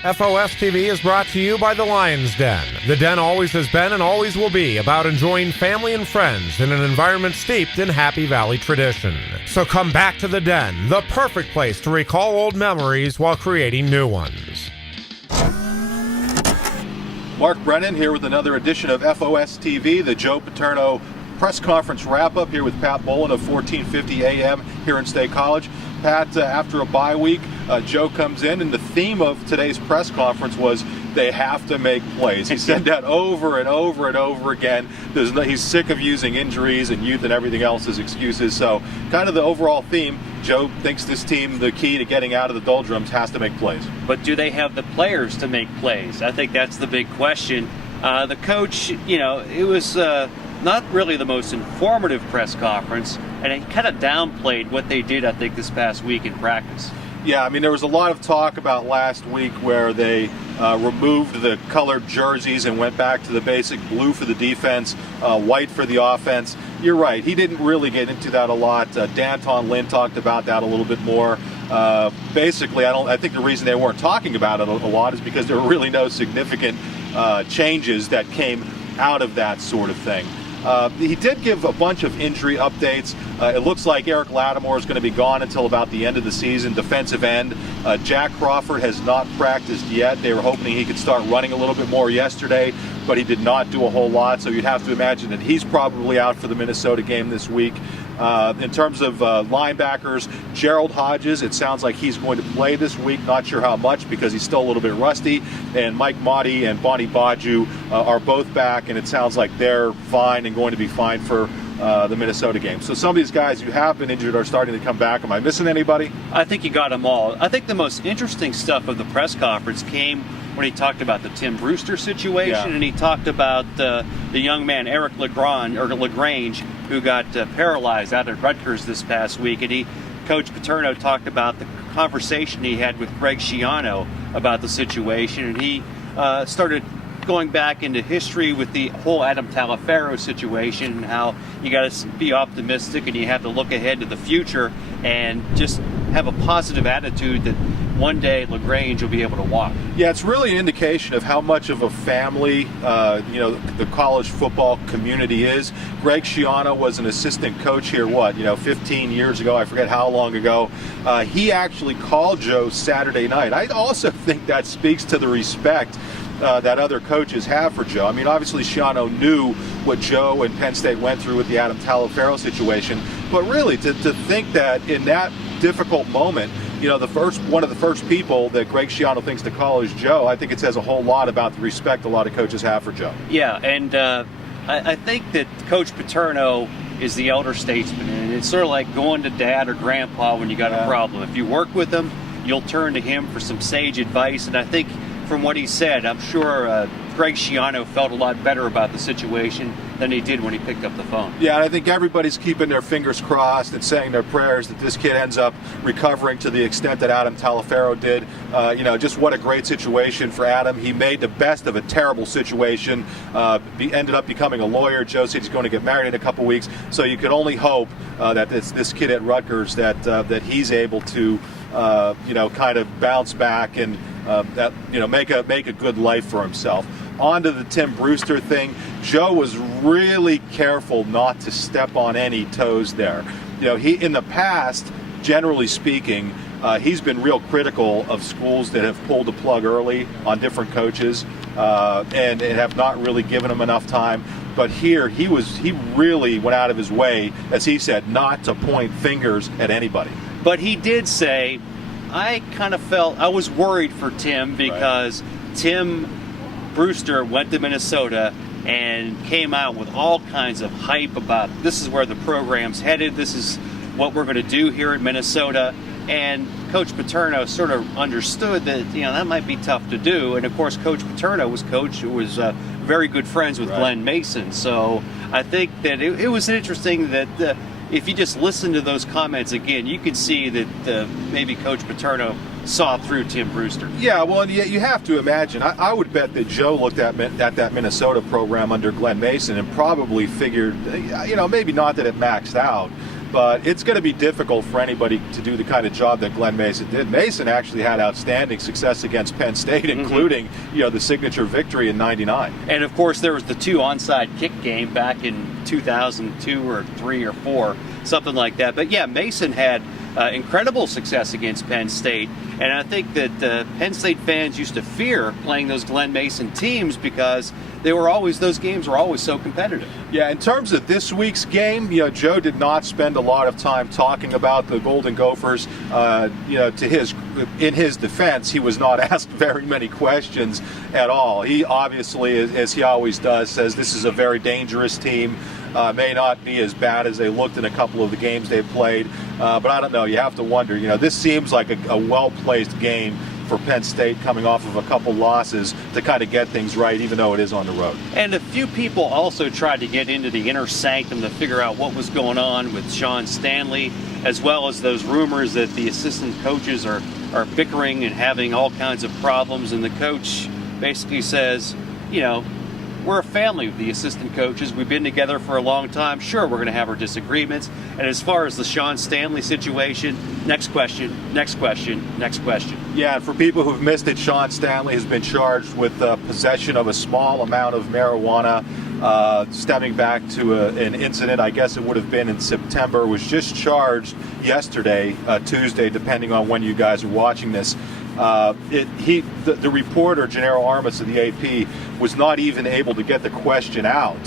FOS TV is brought to you by the Lion's Den. The Den always has been and always will be about enjoying family and friends in an environment steeped in Happy Valley tradition. So come back to the Den, the perfect place to recall old memories while creating new ones. Mark Brennan here with another edition of FOS TV, the Joe Paterno press conference wrap-up here with Pat Boland of 1450 AM here in State College. Pat, after a bye week, Joe comes in, and the theme of today's press conference was they have to make plays. He said that over and over and over again. He's sick of using injuries and youth and everything else as excuses. So kind of the overall theme, Joe thinks this team, the key to getting out of the doldrums, has to make plays. But do they have the players to make plays? I think that's the big question. The coach, it was not really the most informative press conference, and he kind of downplayed what they did, I think, this past week in practice. Yeah, I mean, there was a lot of talk about last week where they removed the colored jerseys and went back to the basic blue for the defense, white for the offense. You're right, he didn't really get into that a lot. Danton Lynn talked about that a little bit more. Basically, I think the reason they weren't talking about it a lot is because there were really no significant changes that came out of that sort of thing. He did give a bunch of injury updates. It looks like Eric Lattimore is going to be gone until about the end of the season, defensive end. Jack Crawford has not practiced yet. They were hoping he could start running a little bit more yesterday, but he did not do a whole lot, so you'd have to imagine that he's probably out for the Minnesota game this week. In terms of linebackers, Gerald Hodges, it sounds like he's going to play this week. Not sure how much because he's still a little bit rusty. And Mike Motti and Bonnie Baju are both back, and it sounds like they're fine and going to be fine for the Minnesota game. So some of these guys who have been injured are starting to come back. Am I missing anybody? I think you got them all. I think the most interesting stuff of the press conference came when he talked about the Tim Brewster situation, and he talked about the young man Eric LaGrange, who got paralyzed out at Ruters this past week. And Coach Paterno talked about the conversation he had with Greg Schiano about the situation, and he started going back into history with the whole Adam Taliaferro situation and how you got to be optimistic and you have to look ahead to the future and just have a positive attitude that one day LaGrange will be able to walk. Yeah, it's really an indication of how much of a family, the college football community is. Greg Schiano was an assistant coach here, 15 years ago? I forget how long ago. He actually called Joe Saturday night. I also think that speaks to the respect that other coaches have for Joe. I mean, obviously Schiano knew what Joe and Penn State went through with the Adam Taliaferro situation, but really to think that in that difficult moment, one of the first people that Greg Schiano thinks to call is Joe, I think it says a whole lot about the respect a lot of coaches have for Joe. Yeah, and I think that Coach Paterno is the elder statesman, and it's sort of like going to dad or grandpa when you got a problem. If you work with him, you'll turn to him for some sage advice, and I think from what he said, I'm sure Greg Schiano felt a lot better about the situation than he did when he picked up the phone. Yeah, and I think everybody's keeping their fingers crossed and saying their prayers that this kid ends up recovering to the extent that Adam Taliaferro did. Just what a great situation for Adam. He made the best of a terrible situation. Ended up becoming a lawyer. Joe said he's going to get married in a couple weeks. So you could only hope that this kid at Rutgers that he's able to kind of bounce back and make a good life for himself. On to the Tim Brewster thing. Joe was really careful not to step on any toes there. He in the past, generally speaking, he's been real critical of schools that have pulled the plug early on different coaches and have not really given them enough time. But here, he really went out of his way, as he said, not to point fingers at anybody. But he did say, I kind of felt, I was worried for Tim because Tim Brewster went to Minnesota and came out with all kinds of hype about this is where the program's headed, this is what we're going to do here in Minnesota. And Coach Paterno sort of understood that, that might be tough to do. And of course, Coach Paterno was very good friends with Glenn Mason. So I think that it was interesting that if you just listen to those comments again, you can see that maybe Coach Paterno saw through Tim Brewster. Yeah, well, and you have to imagine. I would bet that Joe looked at that Minnesota program under Glenn Mason and probably figured, maybe not that it maxed out, but it's going to be difficult for anybody to do the kind of job that Glenn Mason did. Mason actually had outstanding success against Penn State, including the signature victory in '99. And of course, there was the 2 onside kick game back in 2002 or 3 or 4, something like that. But yeah, Mason had incredible success against Penn State, and I think that Penn State fans used to fear playing those Glenn Mason teams because those games were always so competitive. Yeah, in terms of this week's game, Joe did not spend a lot of time talking about the Golden Gophers. In his defense, he was not asked very many questions at all. He obviously, as he always does, says this is a very dangerous team. May not be as bad as they looked in a couple of the games they've played, but I don't know. You have to wonder. This seems like a well-placed game for Penn State, coming off of a couple losses, to kind of get things right, even though it is on the road. And a few people also tried to get into the inner sanctum to figure out what was going on with Sean Stanley, as well as those rumors that the assistant coaches are bickering and having all kinds of problems. And the coach basically says, we're a family with the assistant coaches. We've been together for a long time. Sure, we're going to have our disagreements. And as far as the Sean Stanley situation, next question. Yeah, and for people who've missed it, Sean Stanley has been charged with possession of a small amount of marijuana stemming back to an incident. I guess it would have been in September. Was just charged yesterday, Tuesday, depending on when you guys are watching this. The reporter, Gennaro Armas of the AP, was not even able to get the question out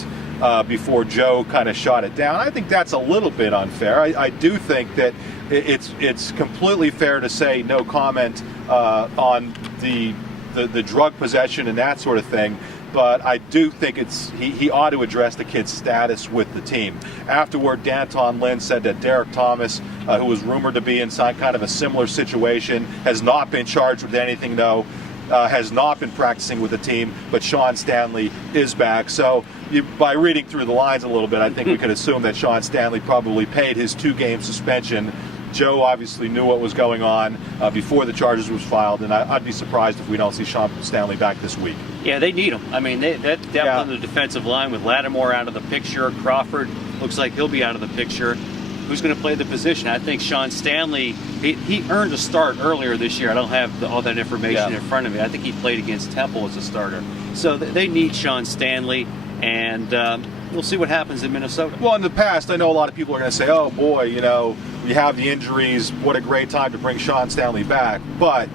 before Joe kind of shot it down. I think that's a little bit unfair. I do think that it's completely fair to say no comment on the drug possession and that sort of thing. But I do think he ought to address the kid's status with the team. Afterward, Danton Lynn said that Derek Thomas, who was rumored to be in kind of a similar situation, has not been charged with anything, though, has not been practicing with the team, but Sean Stanley is back. So by reading through the lines a little bit, I think we could assume that Sean Stanley probably paid his 2-game suspension. Joe obviously knew what was going on before the charges was filed, and I'd be surprised if we don't see Sean Stanley back this week. Yeah, they need him. I mean, that depth on the defensive line with Lattimore out of the picture, Crawford looks like he'll be out of the picture. Who's going to play the position? I think Sean Stanley, he earned a start earlier this year. I don't have all that information in front of me. I think he played against Temple as a starter. So they need Sean Stanley, and we'll see what happens in Minnesota. Well, in the past, I know a lot of people are going to say, oh boy, we have the injuries, what a great time to bring Sean Stanley back. But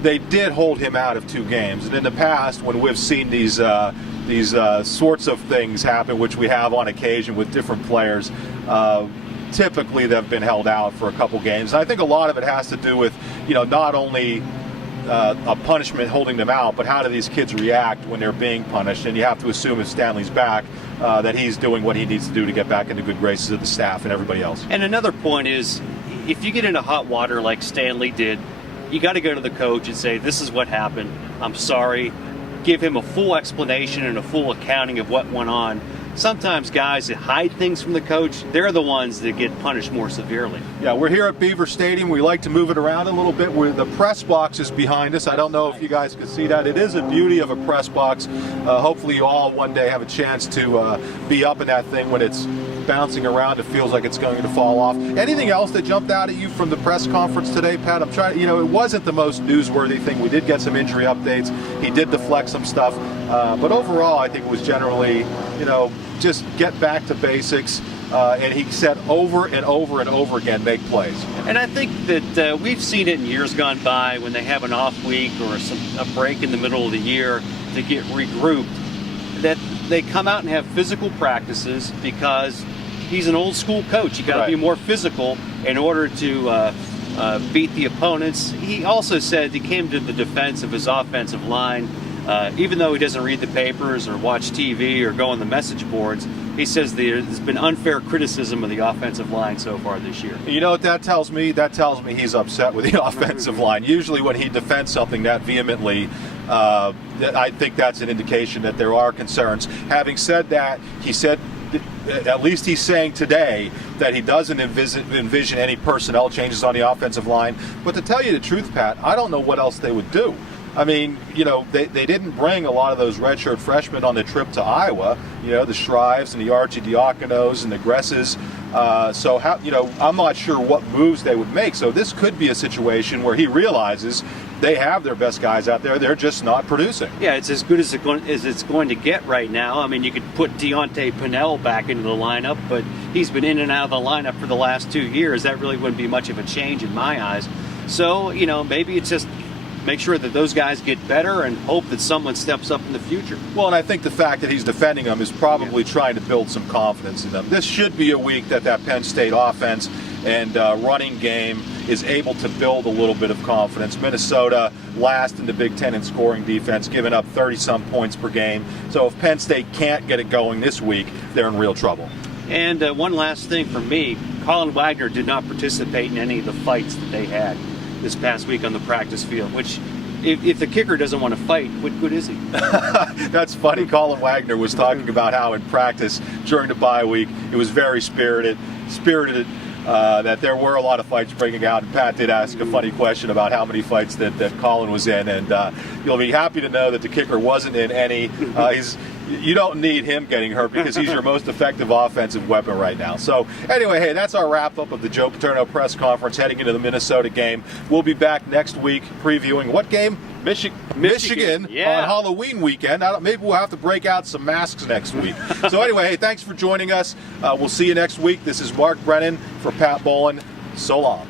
they did hold him out of 2 games. And in the past, when we've seen these sorts of things happen, which we have on occasion with different players, typically they've been held out for a couple games. And I think a lot of it has to do with, not only a punishment holding them out, but how do these kids react when they're being punished? And you have to assume if Stanley's back, that he's doing what he needs to do to get back into good graces of the staff and everybody else. And another point is, if you get into hot water like Stanley did, you got to go to the coach and say, this is what happened. I'm sorry. Give him a full explanation and a full accounting of what went on. Sometimes guys that hide things from the coach, they're the ones that get punished more severely. Yeah, we're here at Beaver Stadium. We like to move it around a little bit. The press box is behind us. I don't know if you guys can see that. It is a beauty of a press box. Hopefully you all one day have a chance to be up in that thing when it's bouncing around. It feels like it's going to fall off. Anything else that jumped out at you from the press conference today, Pat? I'm trying, it wasn't the most newsworthy thing. We did get some injury updates. He did deflect some stuff. But overall, I think it was generally, just get back to basics. And he said over and over and over again, make plays. And I think that we've seen it in years gone by when they have an off week or a break in the middle of the year to get regrouped, that they come out and have physical practices because he's an old school coach. You got to be more physical in order to beat the opponents. He also said he came to the defense of his offensive line. Even though he doesn't read the papers or watch TV or go on the message boards, he says there's been unfair criticism of the offensive line so far this year. You know what that tells me? That tells me he's upset with the offensive line. Usually when he defends something that vehemently, I think that's an indication that there are concerns. Having said that, he said, at least he's saying today, that he doesn't envision any personnel changes on the offensive line. But to tell you the truth, Pat, I don't know what else they would do. I mean, you know, they didn't bring a lot of those redshirt freshmen on the trip to Iowa. You know, the Shrives and the Archidiakonos and the Gresses. So how, you know, I'm not sure what moves they would make. So this could be a situation where he realizes they have their best guys out there. They're just not producing. Yeah, it's as good as it's going to get right now. I mean, you could put Deontay Pinnell back into the lineup, but he's been in and out of the lineup for the last 2 years. That really wouldn't be much of a change in my eyes. So, you know, maybe it's just make sure that those guys get better and hope that someone steps up in the future. Well, and I think the fact that he's defending them is probably trying to build some confidence in them. This should be a week that Penn State offense and running game is able to build a little bit of confidence. Minnesota last in the Big Ten in scoring defense, giving up 30-some points per game. So if Penn State can't get it going this week, they're in real trouble. And one last thing for me, Colin Wagner did not participate in any of the fights that they had this past week on the practice field, which if the kicker doesn't want to fight, what good is he? That's funny. Colin Wagner was talking about how in practice during the bye week, it was very spirited, that there were a lot of fights breaking out. And Pat did ask a funny question about how many fights that Colin was in, and you'll be happy to know that the kicker wasn't in any. You don't need him getting hurt because he's your most effective offensive weapon right now. So anyway, hey, that's our wrap-up of the Joe Paterno press conference heading into the Minnesota game. We'll be back next week previewing what game? Michigan yeah. On Halloween weekend. Maybe we'll have to break out some masks next week. So anyway, hey, thanks for joining us. We'll see you next week. This is Mark Brennan for Pat Boland. So long.